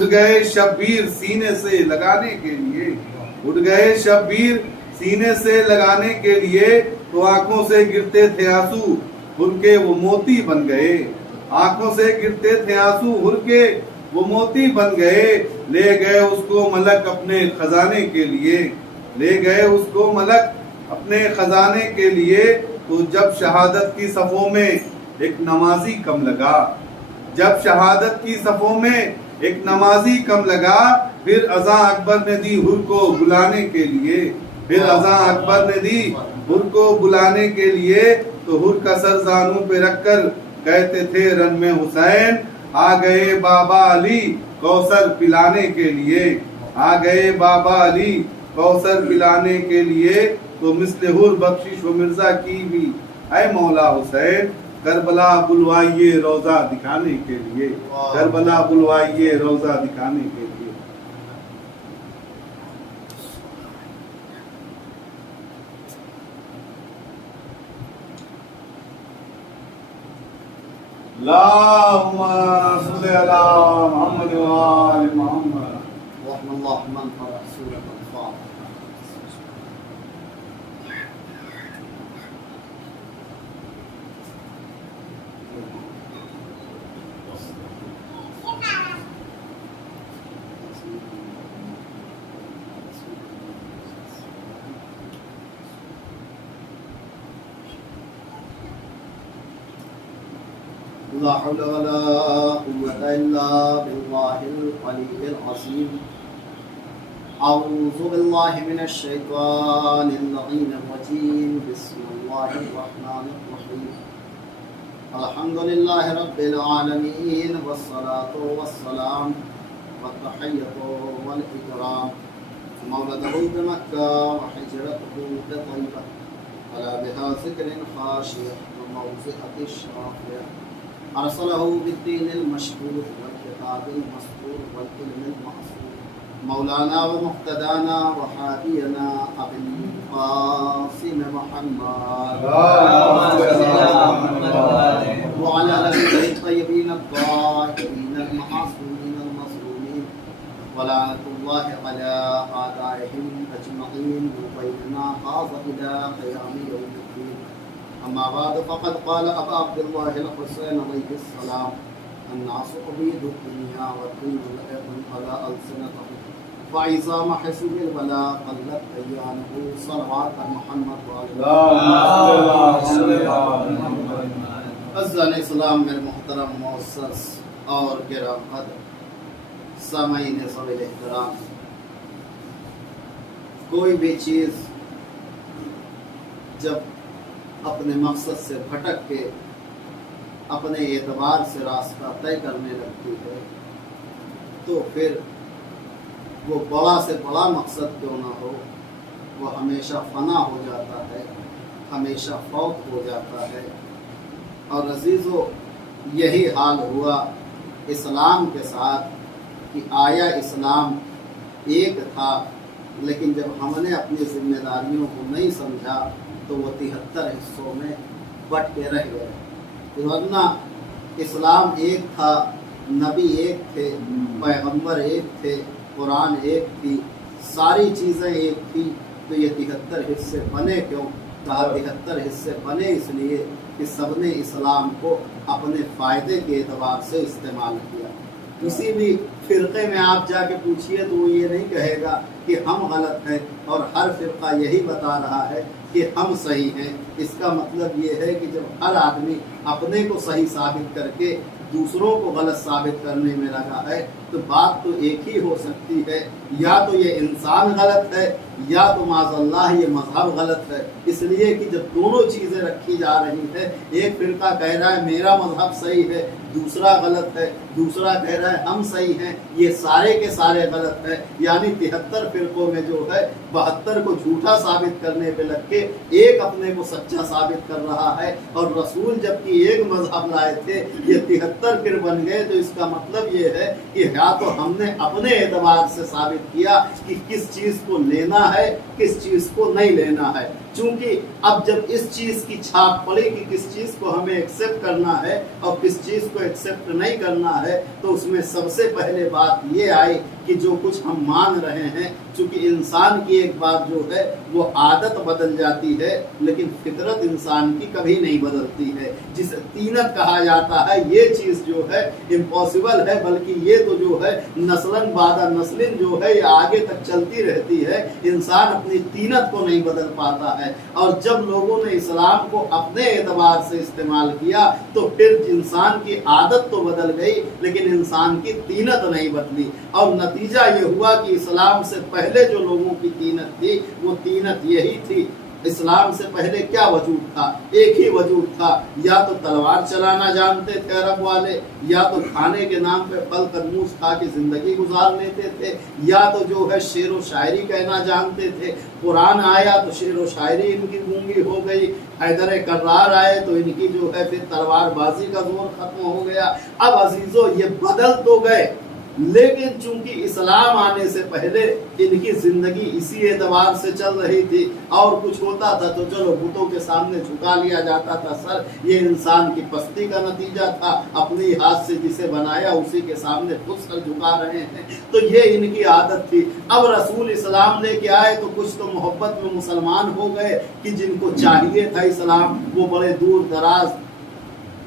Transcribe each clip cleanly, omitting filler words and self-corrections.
اٹھ گئے شبیر سینے سے لگانے کے لیے، اٹھ گئے شبیر سینے سے لگانے کے لیے، تو آنکھوں سے گرتے تھے آنسو ہر کے وہ موتی بن گئے، آنکھوں سے گرتے تھے آنسو ہر کے وہ موتی بن گئے، لے گئے اس کو ملک اپنے خزانے کے لیے، لے گئے اس کو ملک اپنے خزانے کے لیے، تو جب شہادت کی صفوں میں ایک نمازی کم لگا، جب شہادت کی صفوں میں ایک نمازی کم لگا، پھر اذاں اکبر نے دی ہر کو بلانے کے لیے، پھر اذاں اکبر نے دی ہر کو بلانے کے لیے، تو ہر کا سر زانوں پہ رکھ کر کہتے تھے رن میں حسین، آ گئے بابا علی کوثر پلانے کے لیے، آ گئے بابا علی کوثر پلانے کے لیے، تو مثل ہر بخشش و مرزا کی بھی اے مولا حسین، کربلا بلوائیے روزہ دکھانے کے لیے، کربلا بلوائیے روزہ دکھانے کے لیے۔ اللہم صلی علی محمد و آل محمد۔ رحم اللہ من قرأ سورة الفاتحة۔ لا حول ولا قوة إلا بالله العلي العظيم۔ أعوذ بالله من الشيطان اللعين الرجيم، بسم الله الرحمن الرحيم۔ الحمد لله رب العالمين، والصلاة والسلام والتحية والإكرام، مولده بمكة وحجرته بطيبة، على بها ذكر خاشع وموضعة الشافع، أرسله بالدين المشهور والكتاب المسطور والعلم المعصور، مولانا ومقتدانا وحادينا أبي القاسم محمد وعلى آله الطيبين الطاهرين المعصومين المظلومين، ولعنة الله على أعدائهم أجمعين وبيننا هذا إلى قيام يوم الدين۔ أما بعد، فقد قال أبا عبد الله الحسين عليه السلام: الناس عبيد الدنيا والدين لعب على ألسنتهم، فإذا ما حسب البلاء قلت أيامه، صلوات محمد عزیزان اسلام میں محترم معزز اور گرام قدر سامعین ذوی احترام، کوئی بھی چیز جب اپنے مقصد سے بھٹک کے اپنے اعتبار سے راستہ طے کرنے لگتی ہے، تو پھر وہ بڑا سے بڑا مقصد کیوں نہ ہو، وہ ہمیشہ فنا ہو جاتا ہے، ہمیشہ فوت ہو جاتا ہے۔ اور عزیزو، یہی حال ہوا اسلام کے ساتھ کہ آیا اسلام ایک تھا، لیکن جب ہم نے اپنی ذمہ داریوں کو نہیں سمجھا تو وہ 73 حصوں میں بٹ کے رہ گئے۔ ورنہ اسلام ایک تھا، نبی ایک تھے، پیغمبر ایک تھے، قرآن ایک تھی، ساری چیزیں ایک تھی، تو یہ 73 حصے بنے کیوں؟ کہا 73 حصے بنے اس لیے کہ سب نے اسلام کو اپنے فائدے کے اعتبار سے استعمال کیا۔ کسی بھی فرقے میں آپ جا کے پوچھیے تو وہ یہ نہیں کہے گا کہ ہم غلط ہیں، اور ہر فرقہ یہی بتا رہا ہے کہ ہم صحیح ہیں۔ اس کا مطلب یہ ہے کہ جب ہر آدمی اپنے کو صحیح ثابت کر کے دوسروں کو غلط ثابت کرنے میں لگا ہے، تو بات تو ایک ہی ہو سکتی ہے، یا تو یہ انسان غلط ہے، یا تو معاذ اللہ یہ مذہب غلط ہے۔ اس لیے کہ جب دونوں چیزیں رکھی جا رہی ہیں، ایک فرقہ کہہ رہا ہے میرا مذہب صحیح ہے، دوسرا غلط ہے، دوسرا کہہ رہا ہے ہم صحیح ہیں، یہ سارے کے سارے غلط ہیں۔ یعنی 73 فرقوں میں جو ہے 72 کو جھوٹا ثابت کرنے پہ لگ کے ایک اپنے کو سچا ثابت کر رہا ہے، اور رسول جبکہ ایک مذہب لائے تھے، یہ 73 پھر بن گئے۔ تو اس کا مطلب یہ ہے کہ یا تو ہم نے اپنے اعتبار سے ثابت کیا کہ کس چیز کو لینا ہے، کس چیز کو نہیں لینا ہے۔ चूंकि अब जब इस चीज की छाप पड़ी कि किस चीज को हमें एक्सेप्ट करना है और किस चीज को एक्सेप्ट नहीं करना है, तो उसमें सबसे पहले बात ये आई कि जो कुछ हम मान रहे हैं, चूंकि इंसान की एक बात जो है वो आदत बदल जाती है, लेकिन फितरत इंसान की कभी नहीं बदलती है। जिसे तीनत कहा जाता है, ये चीज जो है इम्पॉसिबल है, बल्कि ये तो जो है नस्लन बादा नस्लिन जो है ये आगे तक चलती रहती है। इंसान अपनी तीनत को नहीं बदल पाता है। और जब लोगों ने इस्लाम को अपने एतबार से इस्तेमाल किया तो फिर इंसान की आदत तो बदल गई, लेकिन इंसान की तीनत नहीं बदली। और नतीजा ये हुआ कि इस्लाम से पहले जो लोगों की तीनत थी वो तीनत यही थी। इस्लाम से पहले क्या वजूद था? एक ही वजूद था, या तो तलवार चलाना जानते थे अरब वाले, या तो खाने के नाम पे फल तरबूज खा के जिंदगी गुजार लेते थे, या तो जो है शेर व शायरी कहना जानते थे। कुरान आया तो शेर व शायरी इनकी गूंगी हो गई, हैदर कर्रार आए तो इनकी जो है फिर तलवारबाजी का जोर खत्म हो गया। अब अजीजों ये बदल तो गए, लेकिन चूंकि इस्लाम आने से पहले इनकी जिंदगी इसी एतबार से चल रही थी। और कुछ होता था तो चलो बुतों के सामने झुका लिया जाता था सर, ये इंसान की पस्ती का नतीजा था, अपने हाथ से जिसे बनाया उसी के सामने खुद सर झुका रहे हैं, तो ये इनकी आदत थी। अब रसूल इस्लाम लेके आए तो कुछ तो मोहब्बत में मुसलमान हो गए कि जिनको चाहिए था इस्लाम, वो बड़े दूर दराज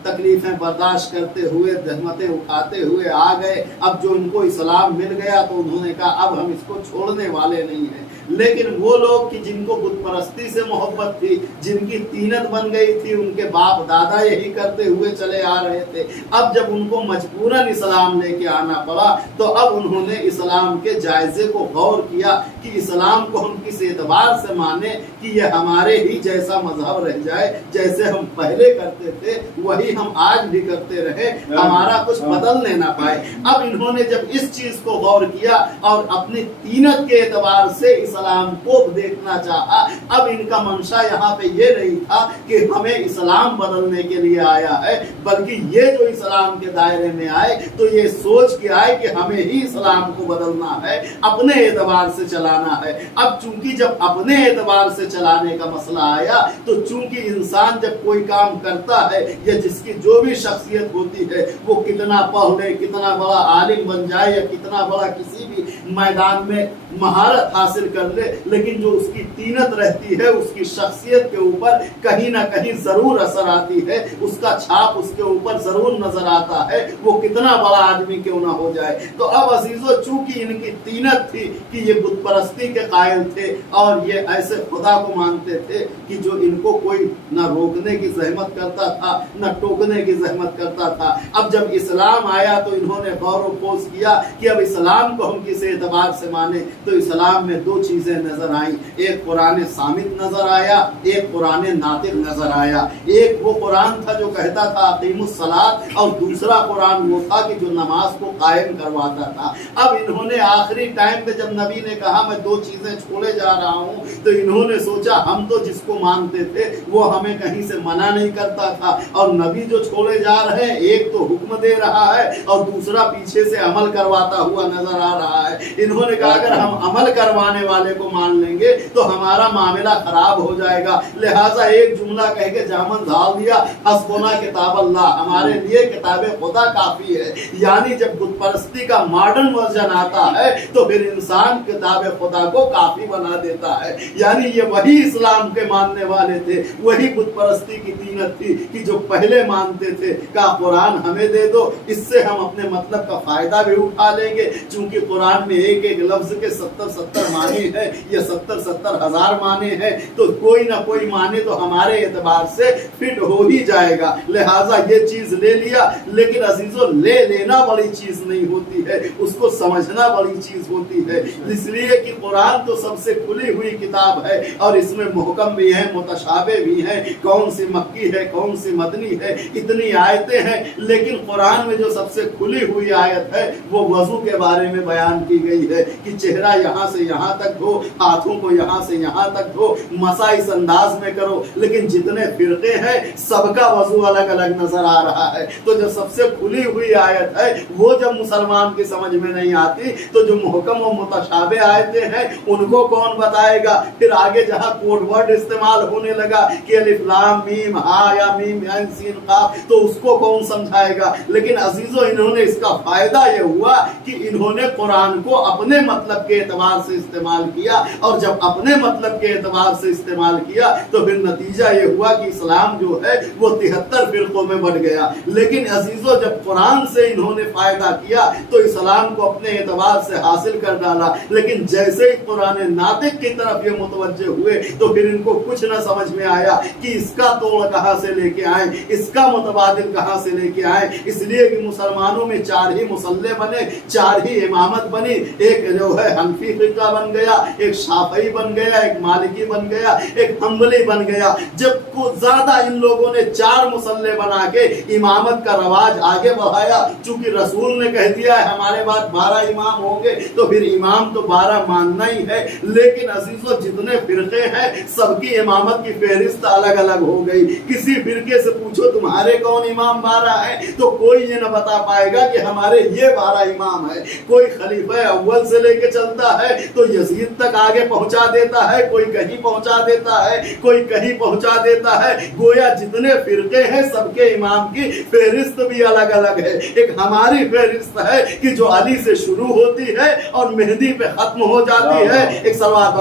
तकलीफें बर्दाश्त करते हुए जहमतें उठाते हुए आ गए। अब जो उनको इस्लाम मिल गया तो उन्होंने कहा अब हम इसको छोड़ने वाले नहीं हैं। लेकिन वो लोग कि जिनको बुत परस्ती से मोहब्बत थी, जिनकी तीनत बन गई थी, उनके बाप दादा यही करते हुए चले आ रहे थे, अब जब उनको मजबूरन इस्लाम लेके आना पड़ा तो अब उन्होंने इस्लाम के जायजे को गौर किया कि इस्लाम को हम किस एतबार से माने कि यह हमारे ही जैसा मजहब रह जाए, जैसे हम पहले करते थे वही हम आज भी करते रहे, हमारा कुछ बदलने ना पाए। अब इन्होंने जब इस चीज को गौर किया और अपनी तीनत के एतबार से इस्लाम को देखना चाहा, अब इनका मंशा यहाँ पे ये नहीं था कि हमें इस्लाम बदलने के लिए आया है, बल्कि ये जो इस्लाम के दायरे में आए तो ये सोच के आए कि हमें ही इस्लाम को बदलना है, अपने एतबार से चलाना है। अब चूंकि जब अपने एतबार से चलाने का मसला आया तो चूंकि इंसान जब कोई काम करता है या जिसकी जो भी शख्सियत होती है, वो कितना पढ़ ले, कितना बड़ा आलिम बन जाए या कितना बड़ा किसी भी मैदान में महारत हासिल कर ले, लेकिन जो उसकी तीनत रहती है उसकी शख्सियत के ऊपर कहीं ना कहीं जरूर असर आती है, उसका छाप उसके ऊपर जरूर नजर आता है, वो कितना बड़ा आदमी क्यों ना हो जाए। तो अब अजीजों चूंकि इनकी तीनत थी कि ये बुत परस्ती के कायल थे और ये ऐसे खुदा को मानते थे कि जो इनको कोई न रोकने की जहमत करता था न टोकने की जहमत करता था। अब जब इस्लाम आया तो इन्होंने गौर खोज किया कि अब इस्लाम को हम किस एतबार से माने, तो इस्लाम में दो चीजें नजर आई, एक कुरान सामित नजर आया, एक कुरान नातिक नजर आया। एक वो कुरान था जो कहता था अकीमुस सलात, और दूसरा कुरान वो था कि जो नमाज को कायम करवाता था। अब इन्होंने आखिरी टाइम पे जब नबी ने कहा मैं दो चीजें छोड़े जा रहा हूँ, तो इन्होंने सोचा हम तो जिसको मानते थे वो हमें कहीं से मना नहीं करता था, और नबी जो छोड़े जा रहे हैं एक तो हुक्म दे रहा है और दूसरा पीछे से अमल करवाता हुआ नजर आ रहा है। इन्होंने कहा अगर हम अमल करवाने वाले को मान लेंगे तो हमारा मामला खराब हो जाएगा, लिहाजा एक जुमला कह के जामन डाल दिया, हस्बुना किताब अल्लाह, हमारे लिए किताब खुदा काफी है। यानी जब बुत परस्ती का मॉडर्न वर्जन आता है तो फिर इंसान किताब खुदा को काफी बना देता है। यानी ये वही इस्लाम के मानने वाले थे, वही बुत परस्ती की तीनत थी कि जो पहले मानते थे का कुरान हमें दे दो, इससे हम अपने मतलब का फायदा भी उठा लेंगे। चूंकि कुरान में एक एक लफ्ज के 70-70 माने हैं या 70-70 हजार माने हैं, तो कोई ना कोई माने तो हमारे एतबार से फिट हो ही जाएगा, लिहाजा ये चीज ले लिया। लेकिन अजीजों ले लेना बड़ी चीज नहीं होती है, उसको समझना बड़ी चीज होती है। इसलिए कि कुरान तो सबसे खुली हुई किताब है और इसमें मुहकम भी है, मुतशाबे भी है, कौन सी मक्की है कौन सी मदनी है, इतनी आयतें हैं। लेकिन कुरान में जो सबसे खुली हुई आयत है वो वजू के बारे में बयान की गई है कि चेहरा चेहरा यहाँ से यहाँ तक धो, हाथों को यहाँ से यहाँ तक धो, मसा इस अंदाज में करो। लेकिन जितने फिरके हैं सबका वजू अलग अलग नजर आ रहा है। तो जो सबसे खुली हुई आयत है वो जब मुसलमान की समझ में नहीं आती तो जो मुहकम और मुतशाबे आयतें हैं उनको कौन बताएगा। फिर आगे जहाँ कोड वर्ड इस्तेमाल होने लगा कि अलिफ लाम मीम हा या मीम या सीन काफ, तो उसको कौन समझाएगा। लेकिन अजीजों, इन्होंने इसका फायदा ये हुआ कि इन्होंने कुरान को अपने मतलब के एतबार से इस्तेमाल किया, और जब अपने मतलब के एतबार से इस्तेमाल किया तो फिर नतीजा ये हुआ कि इस्लाम जो है वो 73 फिरकों में बढ़ गया। लेकिन अजीजों, जब कुरान से इन्होंने फायदा किया तो इस्लाम को अपने एतबार से हासिल कर डाला। लेकिन जैसे ही कुरान नातिक की तरफ ये मुतवज्जे हुए तो फिर इनको कुछ न समझ में आया कि इसका तोड़ कहाँ से लेके आए, इसका मुतबादिल कहाँ से लेके आए। इसलिए कि मुसलमानों में 4 ही मुसल्ले बने, 4 ही इमामत बनी। एक जो है हनफी फिरका बन गया, एक शाफई बन गया, एक मालिकी बन गया, एक हम्बली बन गया। जब को ज्यादा इन लोगों ने 4 मुसल्ले बना के इमामत का रवाज आगे बढ़ाया, चूंकि रसूल ने कह दिया है हमारे बाद 12 इमाम होंगे, तो फिर इमाम तो 12 मानना ही है। लेकिन अजीजों, जितने फिरके हैं सबकी इमामत की फहरिस्त अलग अलग हो गई। किसी फिरके से पूछो तुम्हारे कौन इमाम 12 है, तो कोई ये न बता पाएगा कि हमारे ये 12 इमाम है। कोई खलीफा अव्वल से लेके चलता है तो यजीद तक आगे पहुंचा देता है, कोई कहीं पहुंचा देता है, कोई कहीं पहुंचा देता है। गोया जितने फिरके हैं सबके इमाम की फहरिस्त भी अलग अलग है। एक हमारी फहरिस्त है कि जो अली से शुरू होती है और मेहदी पे खत्म हो जाती है। एक सलवात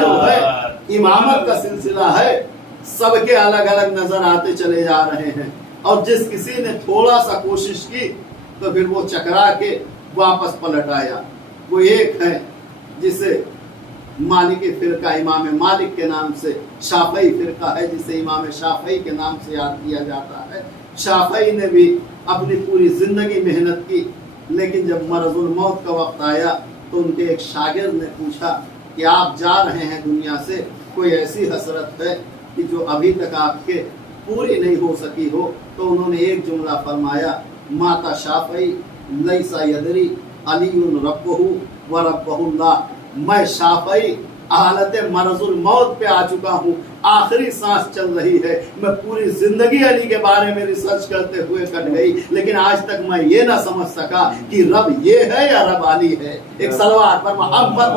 जो है इमामत का सिलसिला है सबके अलग अलग नजर आते चले जा रहे हैं। और जिस किसी ने थोड़ा सा कोशिश की तो फिर वो चकरा के वापस पलट आया। वो एक है जिसे मालिकी फिरका इमाम मालिक के नाम से, शाफई फिरका है जिसे इमाम शाफई के नाम से याद किया जाता है। शाफई ने भी अपनी पूरी जिंदगी मेहनत की, लेकिन जब मरजुल मौत का वक्त आया तो उनके एक शागिर्द ने पूछा कि आप जा रहे हैं दुनिया से, कोई ऐसी हसरत है कि जो अभी तक आपके पूरी नहीं हो सकी हो। तो उन्होंने एक जुमला फरमाया, माता शाफई लैसा यदरी अलीउन रब्बहु व रब्बहुल्लाह। मैं शाफई हालत मरजुल मौत पे आ चुका हूँ, आखिरी सांस चल रही है। मैं पूरी जिंदगी अली के बारे में रिसर्च करते हुए कट गई, लेकिन आज तक मैं ये ना समझ सका कि रब ये है या रब अली है। एक सलवार पर मोहब्बत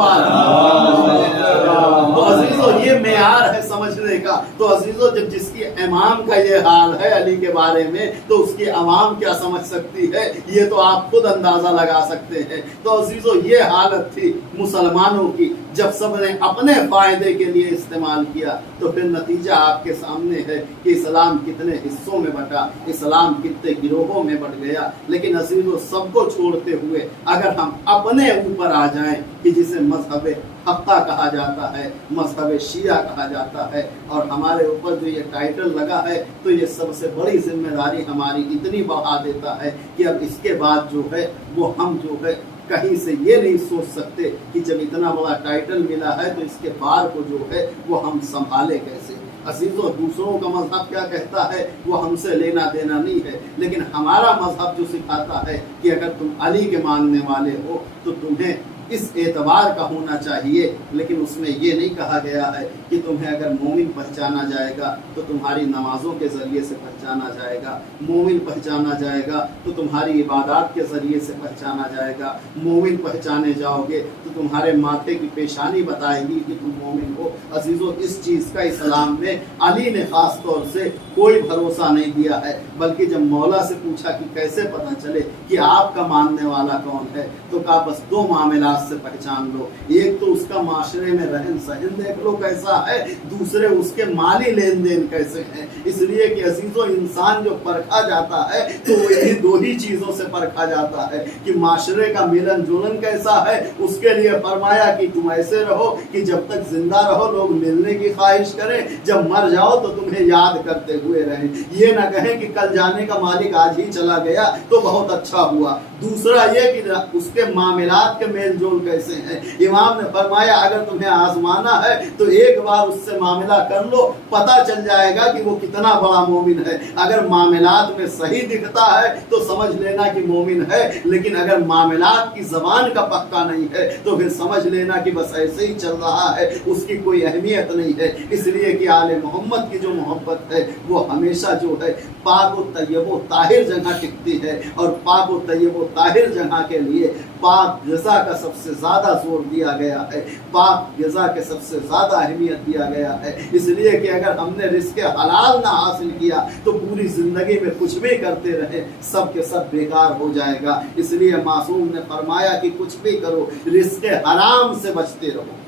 तो अजीजों, ये मेयार है समझने का। तो अजीजों, जब जिसकी इमाम का ये हाल है अली के बारे में, तो उसकी अवाम क्या समझ सकती है, ये तो आप खुद अंदाजा लगा सकते हैं। तो अजीजों, ये हालत थी मुसलमानों की जब सबने अपने फायदे के लिए इस्तेमाल किया। तो फिर नतीजा आपके सामने है कि इस्लाम कितने हिस्सों में बटा, इस्लाम कितने गिरोहों में बढ़ गया। लेकिन अजीजों, सबको छोड़ते हुए अगर हम अपने ऊपर आ जाएं कि जिसे मजहब हक्का कहा जाता है, मजहब शिया कहा जाता है, और हमारे ऊपर जो ये टाइटल लगा है, तो ये सबसे बड़ी जिम्मेदारी हमारी इतनी बढ़ा देता है कि अब इसके बाद जो है वो हम जो है कहीं से ये नहीं सोच सकते कि जब इतना बड़ा टाइटल मिला है तो इसके बार को जो है वो हम संभाले कैसे। अजीजों, दूसरों का मजहब क्या कहता है वो हमसे लेना देना नहीं है, लेकिन हमारा मजहब जो सिखाता है कि अगर तुम अली के मानने वाले हो तो तुम्हें इस एतबार का होना चाहिए। लेकिन उसमें ये नहीं कहा गया है कि तुम्हें अगर मोमिन पहचाना जाएगा तो तुम्हारी नमाजों के ज़रिए से पहचाना जाएगा, मोमिन पहचाना जाएगा तो तुम्हारी इबादत के ज़रिए से पहचाना जाएगा, मोमिन पहचाने जाओगे तो तुम्हारे माथे की पेशानी बताएगी कि तुम मोमिन हो। अजीज़ों, इस चीज़ का इस्लाम में अली ने ख़ास तौर से कोई भरोसा नहीं दिया है, बल्कि जब मौला से पूछा कि कैसे पता चले कि आपका मानने वाला कौन है, तो कहा बस 2 मामलात से पहचान लो। एक तो उसका माशरे में रहन सहन देख लो कैसा है, दूसरे उसके माली लेन देन कैसे है। इसलिए कि अजीजों, इंसान जो परखा जाता है तो यही 2 ही चीजों से परखा जाता है कि माशरे का मिलन जुलन कैसा है। उसके लिए फरमाया कि तुम ऐसे रहो कि जब तक जिंदा रहो लोग मिलने की ख्वाहिश करें, जब मर जाओ तो तुम्हें याद करते हुए रहें। ये ना कहें कि कल जाने का मालिक आज ही चला गया तो बहुत अच्छा हुआ। दूसरा ये कि उसके मामलात के मेल जोल कैसे हैं। इमाम ने फरमाया अगर तुम्हें आजमाना है तो एक बार उससे मामला कर लो, पता चल जाएगा कि वो कितना बड़ा मोमिन है। अगर मामलात में सही दिखता है तो समझ लेना कि मोमिन है, लेकिन अगर मामलात की जबान का पक्का नहीं है तो फिर समझ लेना कि बस ऐसे ही चल रहा है, उसकी कोई अहमियत नहीं है। इसलिए कि आले मोहम्मद की जो मोहब्बत है वो हमेशा जो है पाक व तय्यब व ताहिर जगह टिकती है, और पाक व तय्यब व ताहिर जगह के लिए पाक ग़िज़ा का सबसे ज़्यादा जोर दिया गया है, पाक ग़िज़ा के सबसे ज़्यादा अहमियत दिया गया है। इसलिए कि अगर हमने रिज़्क़ हलाल ना हासिल किया तो पूरी ज़िंदगी में कुछ भी करते रहे सब के सब बेकार हो जाएगा। इसलिए मासूम ने फरमाया कि कुछ भी करो रिज़्क़ हराम से बचते रहो।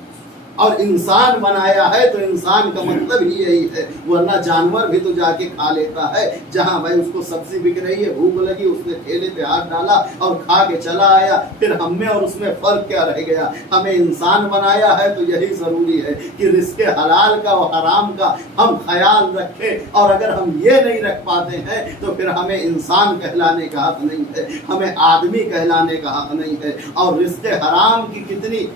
और इंसान बनाया है तो इंसान का मतलब ही यही है, वरना जानवर भी तो जाके खा लेता है। जहाँ भाई उसको सब्जी बिक रही है, भूख लगी, उसने ठेले पे हाथ डाला और खा के चला आया, फिर हम में और उसमें फर्क क्या रह गया। हमें इंसान बनाया है तो यही जरूरी है कि रिज़्क़ हलाल का और हराम का हम ख्याल रखें, और अगर हम ये नहीं रख पाते हैं तो फिर हमें इंसान कहलाने का हक नहीं है, हमें आदमी कहलाने का हक नहीं है। और रिज़्क़ हराम की कितनी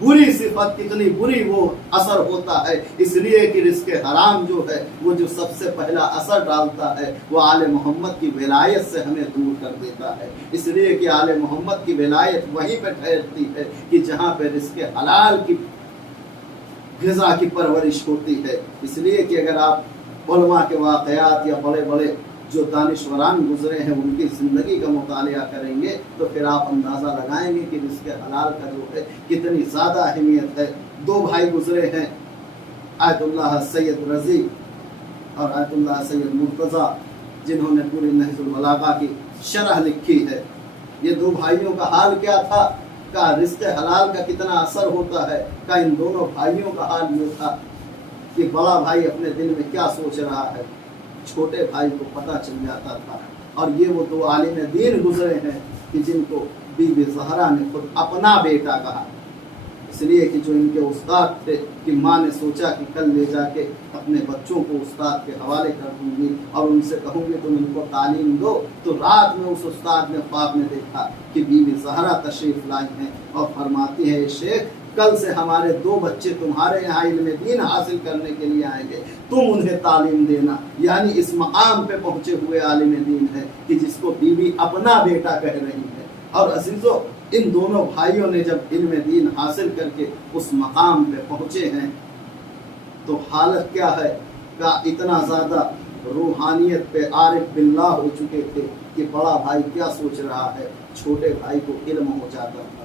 बुरी सिफत, कितनी बुरी वो असर होता है। इसलिए कि रिज़्क़ हराम जो है वो जो सबसे पहला असर डालता है वो आले मोहम्मद की विलायत से हमें दूर कर देता है। इसलिए कि आले मोहम्मद की विलायत वहीं पे ठहरती है कि जहाँ पे रिज़्क़ हलाल की ग़िज़ा की परवरिश होती है। इसलिए कि अगर आप उलमा के वाक़यात या बड़े बड़े जो दानिश्वरान गुजरे हैं उनकी ज़िंदगी का मुतालिया करेंगे तो फिर आप अंदाज़ा लगाएंगे कि रिज़्क़ हलाल का जो है कितनी ज़्यादा अहमियत है। दो भाई गुजरे हैं, आयतुल्लाह सैयद रज़ी और आयतुल्लाह सैयद मुर्तज़ा, जिन्होंने पूरी नहजुल बलागा की शरह लिखी है। ये दो भाइयों का हाल क्या था, का रिज़्क़ हलाल का कितना असर होता है, का इन दोनों भाइयों का हाल ये था कि बड़ा भाई अपने दिल में क्या सोच रहा है छोटे भाई को पता चल जाता था। और ये वो दो आलिम दीन गुजरे हैं कि जिनको बीबी ज़हरा ने खुद अपना बेटा कहा। इसलिए कि जो इनके उस्ताद थे कि माँ ने सोचा कि कल ले जाके अपने बच्चों को उस्ताद के हवाले कर दूंगी और उनसे कहूँगी तुम इनको तालीम दो। तो रात में उस उस्ताद ने ख्वाब में देखा कि बीबी ज़हरा तशरीफ़ लाई हैं और फरमाती है शेख कल से हमारे दो बच्चे तुम्हारे यहाँ इल्म दीन हासिल करने के लिए आएंगे, तुम उन्हें तालीम देना। यानी इस मकाम पे पहुँचे हुए आलिम दीन है कि जिसको बीबी अपना बेटा कह रही है। और अजीज़ों, इन दोनों भाइयों ने जब इल्म दीन हासिल करके उस मकाम पे पहुँचे हैं तो हालत क्या है का इतना ज़्यादा रूहानियत पे आरिफ बिल्लाह हो चुके थे कि बड़ा भाई क्या सोच रहा है, छोटे भाई को इल्म हो जाता था।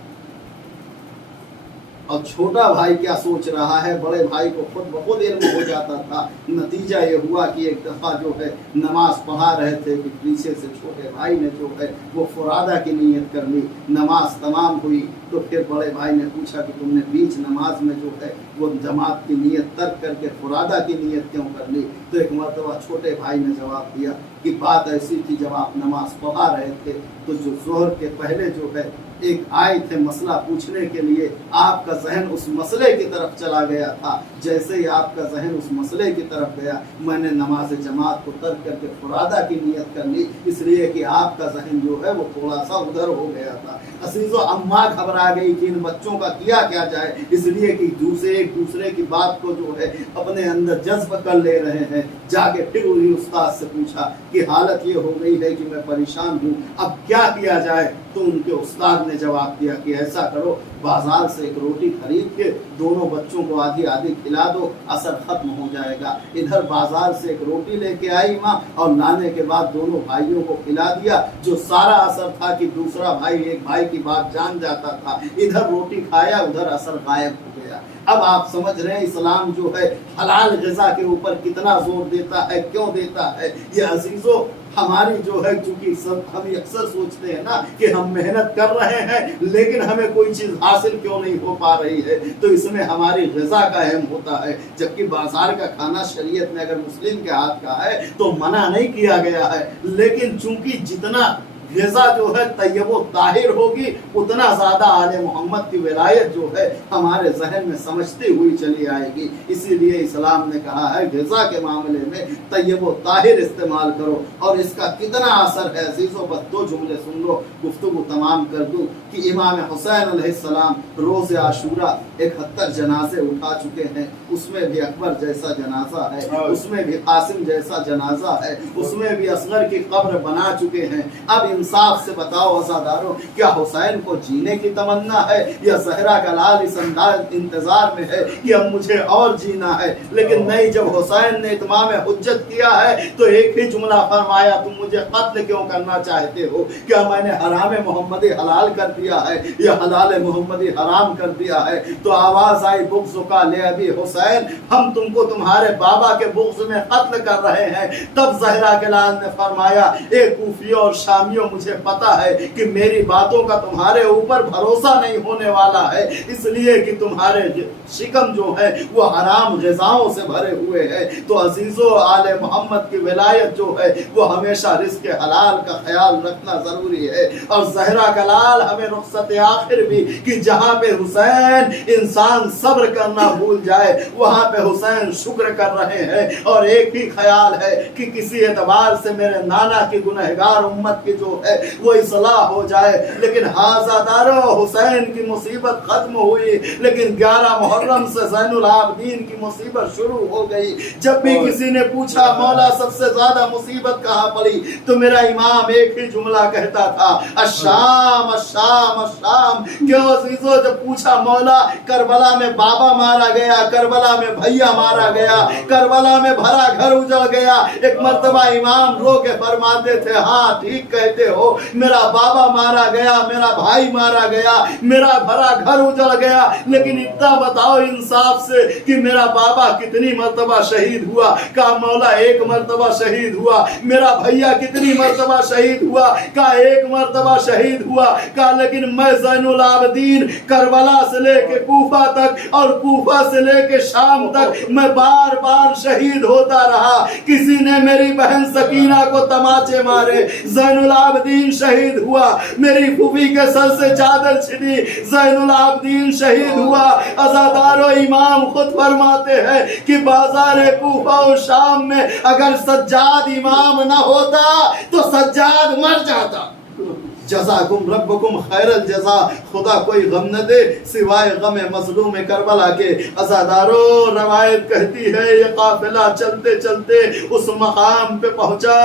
और छोटा भाई क्या सोच रहा है, बड़े भाई को खुद ब खुद इल्म हो जाता था। नतीजा ये हुआ कि एक दफ़ा जो है नमाज पढ़ा रहे थे कि पीछे से छोटे भाई ने जो है वो फुरादा की नीयत कर ली। नमाज तमाम हुई तो फिर बड़े भाई ने पूछा कि तुमने बीच नमाज में जो है वो जमात की नीयत तर्क करके फुरादा की नीयत क्यों कर ली। तो एक मरतबा छोटे भाई ने जवाब दिया कि बात ऐसी थी जब आप नमाज पढ़ा रहे थे तो जो जोहर के पहले जो है एक आए थे मसला पूछने के लिए, आपका जहन उस मसले की तरफ चला गया था। जैसे ही आपका जहन उस मसले की तरफ गया मैंने नमाज जमात को तर्क करके फुरादा की नीयत कर ली, इसलिए कि आपका जहन जो है वो थोड़ा सा उधर हो गया था। असीज़ो, अम्मा घबरा गई कि इन बच्चों का किया क्या जाए, इसलिए कि एक दूसरे की बात को जो है अपने अंदर जज्ब कर ले रहे हैं। जाके फिर उन्हीं उस्ताद से पूछा कि हालत ये हो गई है कि मैं परेशान हूँ, अब क्या किया जाए। तो उनके उस्ताद ने जवाब दिया कि ऐसा करो, बाजार से एक रोटी खरीद के दोनों बच्चों को आधी आधी खिला दो, असर खत्म हो जाएगा। इधर बाजार से एक रोटी लेके आई माँ और लाने के बाद दोनों भाइयों को खिला दिया। जो सारा असर था कि दूसरा भाई एक भाई की बात जान जाता था, इधर रोटी खाया उधर असर गायब हो गया। अब आप समझ रहे हैं इस्लाम जो है हलाल ग़िज़ा के ऊपर कितना जोर देता है, क्यों देता है। ये अजीज़ों, हमारी जो है चूंकि सब हम अक्सर सोचते हैं ना कि हम मेहनत कर रहे हैं लेकिन हमें कोई चीज़ हासिल क्यों नहीं हो पा रही है, तो इसमें हमारी ग़िज़ा का अहम होता है। जबकि बाजार का खाना शरीयत में अगर मुस्लिम के हाथ का है तो मना नहीं किया गया है, लेकिन चूंकि जितना ग़िज़ा जो है तय्यब व ताहिर होगी, उतना ज़्यादा आले मोहम्मद की विलायत जो है हमारे जहन में समझती हुई चली आएगी। इसीलिए इस्लाम ने कहा है ग़िज़ा के मामले में तय्यब व ताहिर इस्तेमाल करो। और इसका कितना असर है अजीज़ों, बस दो जुमले सुन लो, गुफ्तगू तमाम कर दूँ कि इमाम हुसैन अलैहिस्सलाम रोज़ आशूरा 71 जनाजे उठा चुके हैं। उसमें भी अकबर जैसा जनाजा है, उसमें भी कासिम जैसा जनाजा है, उसमें भी असगर की कब्र बना चुके हैं। अब इंसाफ से बताओ अज़ादारों, क्या हुसैन को जीने की तमन्ना है या ज़हरा का लाल इस अंदाज इंतजार में है कि अब मुझे और जीना है? लेकिन नहीं, जब हुसैन ने इत्माम हुज्जत किया है तो एक ही जुमला फरमाया, तुम मुझे कत्ल क्यों करना चाहते हो? क्या मैंने हराम मोहम्मदी हलाल कर दिया है या हलाल मोहम्मदी हराम कर दिया है? तो आवाज आई बुग़्ज़ का ले अबी हुसैन, हम तुमको तुम्हारे बाबा के बुग़्ज़ में कत्ल कर रहे हैं। तब ज़हरा के लाल ने फरमाया, ए कूफियों और शामियों, मुझे पता है कि मेरी बातों का तुम्हारे ऊपर भरोसा नहीं होने वाला है, इसलिए कि तुम्हारे शिकम जो है वो हराम ग़िज़ाओं से भरे हुए है। तो अजीज़ों, आले मोहम्मद की विलायत जो है वो हमेशा रिज़्क़ हलाल का ख्याल रखना ज़रूरी है। और ज़हरा का लाल हमें रुख़्सत आखिर भी कि जहाँ पे हुसैन इंसान सब्र करना भूल जाए, वहाँ पे हुसैन शुक्र कर रहे हैं। और एक ही ख्याल है कि किसी एतबार से मेरे नाना की गुनहगार उम्मत की जो है वो इस्लाह हो जाए। लेकिन हाज़ादारो, हुसैन की मुसीबत खत्म हुई, लेकिन 11 मुहर्रम से ज़ैनुल आबदीन की मुसीबत शुरू हो गई। जब भी किसी ने पूछा मौला सबसे ज्यादा मुसीबत कहाँ पड़ी, तो मेरा इमाम एक ही जुमला कहता था, अशाम अशाम अशाम। क्यों अजीजों, जब पूछा मौला करबला में बाबा मारा गया, करबला में भैया मारा गया, करबला में भरा घर उजड़ गया, एक मर्तबा इमाम रो के फरमाते थे, हाँ ठीक कहते हो, मेरा बाबा मारा गया, मेरा भाई मारा गया, मेरा भरा घर उजड़ गया, लेकिन इतना बताओ इंसाफ से कि मेरा बाबा कितनी मर्तबा शहीद हुआ? का मौला एक मर्तबा शहीद हुआ। मेरा भैया कितनी मर्तबा शहीद हुआ? का एक मर्तबा शहीद हुआ। का लेकिन मैं ज़ैनुल आबदीन करबला से लेके कूफा तक और कूफा से लेके शाम तक मैं बार बार शहीद होता रहा। किसी ने मेरी बहन सकीना को तमाचे मारे, ज़ैनुल आबदीन शहीद हुआ। मेरी फूफी के सर से चादर छिनी, ज़ैनुल आबदीन शहीद हुआ। अज़ादारो, इमाम खुद फरमाते हैं कि बाजार कूफा और शाम में अगर सज्जाद इमाम न होता तो सज्जाद मर जाता। जज़ाकुम रब्बुकुम खैरल जज़ा, खुदा कोई गम न दे सिवाय गम मज़लूम करबला के। अज़ादारो, रवायत कहती है ये काफिला चलते चलते उस मकाम पे पहुंचा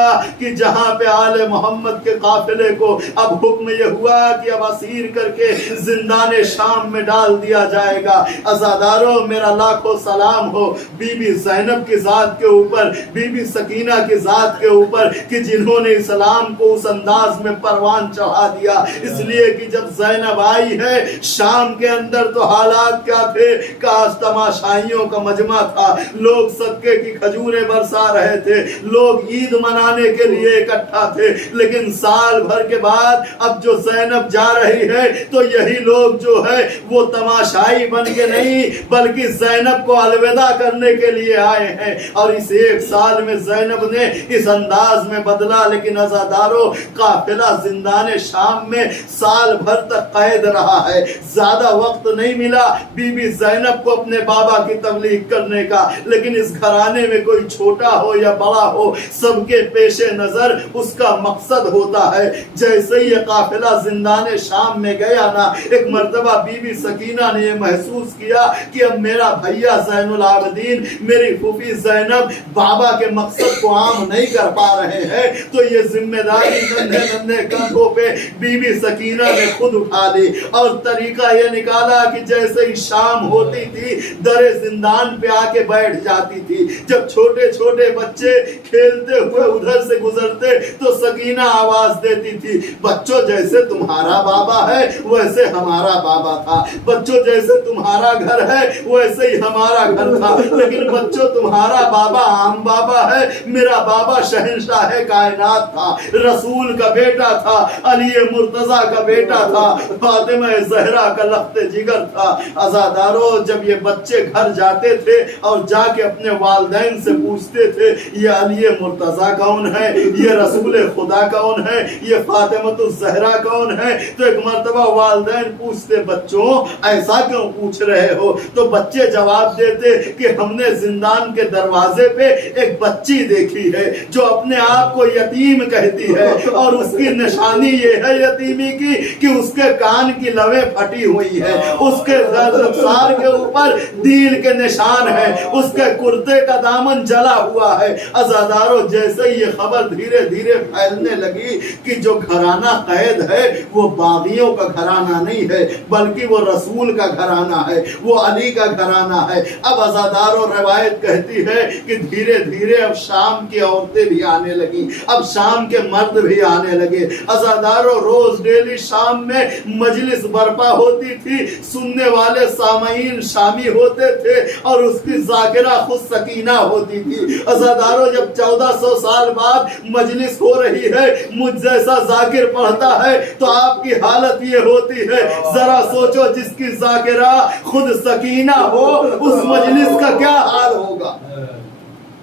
कि जहां पे आले मोहम्मद के काफिले को अब हुक्म ये हुआ कि अब असीर करके जिंदाने शाम में डाल दिया जाएगा। अज़ादारो, मेरा लाखों सलाम हो बीबी ज़ैनब की ज़ात के ऊपर, बीबी सकीना की ज़ात के ऊपर कि जिन्होंने इस्लाम को उस अंदाज में परवान चढ़ा दिया। इसलिए कि जब ज़ैनब आई है शाम के अंदर तो हालात क्या थे, काश तमाशाइयों का मजमा था, लोग सदके की खजूरें बरसा रहे थे, लोग ईद मनाने के लिए इकट्ठा थे। लेकिन साल भर के बाद अब जो ज़ैनब जा रही है तो यही लोग जो है वो तमाशाई बन के नहीं बल्कि ज़ैनब को अलविदा करने के लिए आए हैं। और इस एक साल में ज़ैनब ने इस अंदाज में बदला। लेकिन अज़ादारों, काफिला जिंदाने शाम में साल भर तक कैद रहा है, ज्यादा वक्त नहीं मिला बीबी ज़ैनब को अपने बाबा की तबलीग करने का। लेकिन इस घराने में कोई छोटा हो या बड़ा हो, सबके पेशे नजर उसका मकसद होता है। जैसे ही ये काफिला जिंदाने शाम में गया ना, एक मर्तबा बीबी सकीना ने ये महसूस किया कि अब मेरा भैया ज़ैनुल आबदीन, मेरी फूफी ज़ैनब बाबा के मकसद को आम नहीं कर पा रहे हैं, तो ये जिम्मेदारी नन्हे नन्हे कंधों पे बीबी सकीना ने खुद उठा ली। और तरीका ये निकाला कि जैसे ही शाम होती थी दरे जिंदान पे आके बैठ जाती थी। जब छोटे छोटे बच्चे खेलते हुए उधर से गुजरते तो सकीना आवाज देती थी, बच्चों जैसे तुम्हारा बाबा है वैसे हमारा बाबा था, बच्चों जैसे तुम्हारा घर है वैसे ही हमारा घर था, लेकिन बच्चों तुम्हारा बाबा आम बाबा है, मेरा बाबा शहंशाह कायनात था, रसूल का बेटा था, علی مرتضیٰ کا بیٹا تھا، فاطمہ زہرا کا لخت جگر تھا۔ عزادارو جب یہ بچے گھر جاتے تھے اور جا کے اپنے والدین سے پوچھتے تھے یہ علی مرتضیٰ کون ہے، یہ رسول خدا کون ہے، یہ فاطمہ الزہرا کون ہے، تو ایک مرتبہ والدین پوچھتے بچوں ایسا کیوں پوچھ رہے ہو؟ تو بچے جواب دیتے کہ ہم نے زندان کے دروازے پہ ایک بچی دیکھی ہے جو اپنے آپ کو یتیم کہتی ہے، اور اس کی نشانی یہ ہے یتیمی کی کہ اس کے کان کی لویں پھٹی ہوئی ہے، اس کے رخسار کے اوپر تیر کے نشان ہے، اس کے کرتے کا دامن جلا ہوا ہے۔ عزادارو جیسے یہ خبر دھیرے دھیرے پھیلنے لگی کہ جو گھرانہ قید ہے وہ باغیوں کا گھرانہ نہیں ہے بلکہ وہ رسول کا گھرانہ ہے، وہ علی کا گھرانہ ہے۔ اب عزادارو روایت کہتی ہے کہ دھیرے دھیرے اب شام کی عورتیں بھی آنے لگی، اب شام کے مرد بھی آنے لگے۔ عزادارو روز ڈیلی شام میں مجلس برپا ہوتی تھی، سننے والے سامعین شامی ہوتے تھے اور اس کی ذاکرہ خود سکینہ ہوتی تھی۔ عزادارو جب 1400 سال بعد مجلس ہو رہی ہے، مجھ جیسا ذاکر پڑھتا ہے تو آپ کی حالت یہ ہوتی ہے، ذرا سوچو جس کی ذاکرہ خود سکینہ ہو اس مجلس کا کیا حال ہوگا۔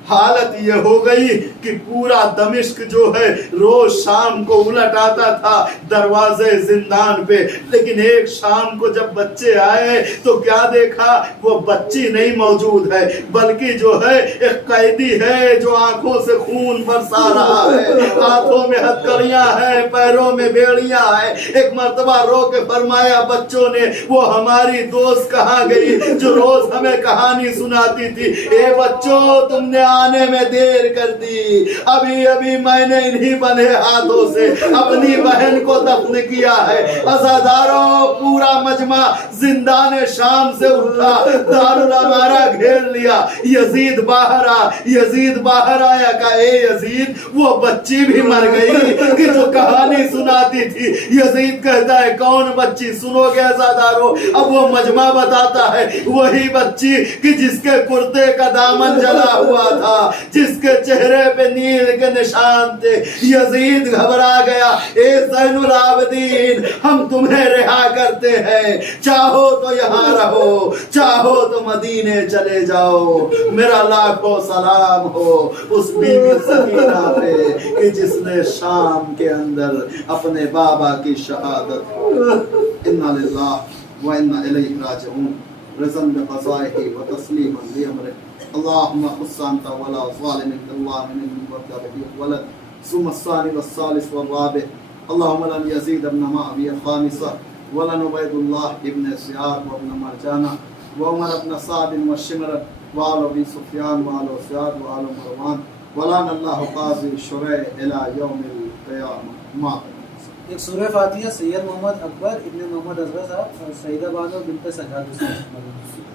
حالت یہ ہو گئی کہ پورا دمشق جو ہے روز شام کو الٹ آتا تھا دروازے زندان پہ، لیکن ایک شام کو جب بچے آئے تو کیا دیکھا، وہ بچی نہیں موجود ہے بلکہ جو ہے ایک قیدی ہے جو آنکھوں سے خون برسا رہا ہے، ہاتھوں میں ہتکڑیاں ہیں، پیروں میں بیڑیاں ہیں۔ ایک مرتبہ رو کے فرمایا بچوں نے وہ ہماری دوست کہاں گئی جو روز ہمیں کہانی سناتی تھی؟ اے بچوں تم نے آنے میں دیر کر دی، ابھی ابھی میں نے انہی بنے ہاتھوں سے اپنی بہن کو دفن کیا ہے۔ عزادارو پورا مجمع زندان شام سے اٹھا، دارالامارہ گھیر لیا۔ یزید باہر آ، یزید باہر آیا کہا اے یزید وہ بچی بھی مر گئی کہ جو کہانی سناتی تھی۔ یزید کہتا ہے کون بچی؟ سنو گے عزادارو، اب وہ مجمع بتاتا ہے وہی بچی کہ جس کے کرتے کا دامن جلا ہوا تھا، جس کے چہرے پہ نیل کے نشان تھے۔ یزید گھبرا گیا، اے زین العابدین ہم تمہیں رہا کرتے ہیں، چاہو تو یہاں رہو، چاہو تو مدینے چلے جاؤ۔ میرا لاکھوں سلام ہو اس بی بی سکینہ پہ کہ جس نے شام کے اندر اپنے بابا کی شہادت۔ انا للہ و انا الیہ راجعون، رضا بقضائہ و تسلیما لامرہ۔ اللهم خص انت ولا ظالم الله من المبتدع به ولد ثم الثاني والثالث والرابع. اللهم لن يزيد ابن معاوية خامسة ولن عبيد الله ابن زياد وابن مرجانة وعمر ابن سعد والشمر وآل ابي سفيان وآل زياد وآل مروان ولعن الله قاضي شريح الى يوم القيامة. ایک سورہ فاتحہ سید محمد اکبر ابن محمد اصغر صاحب، سیدہ بانو بنت سجاد حسین۔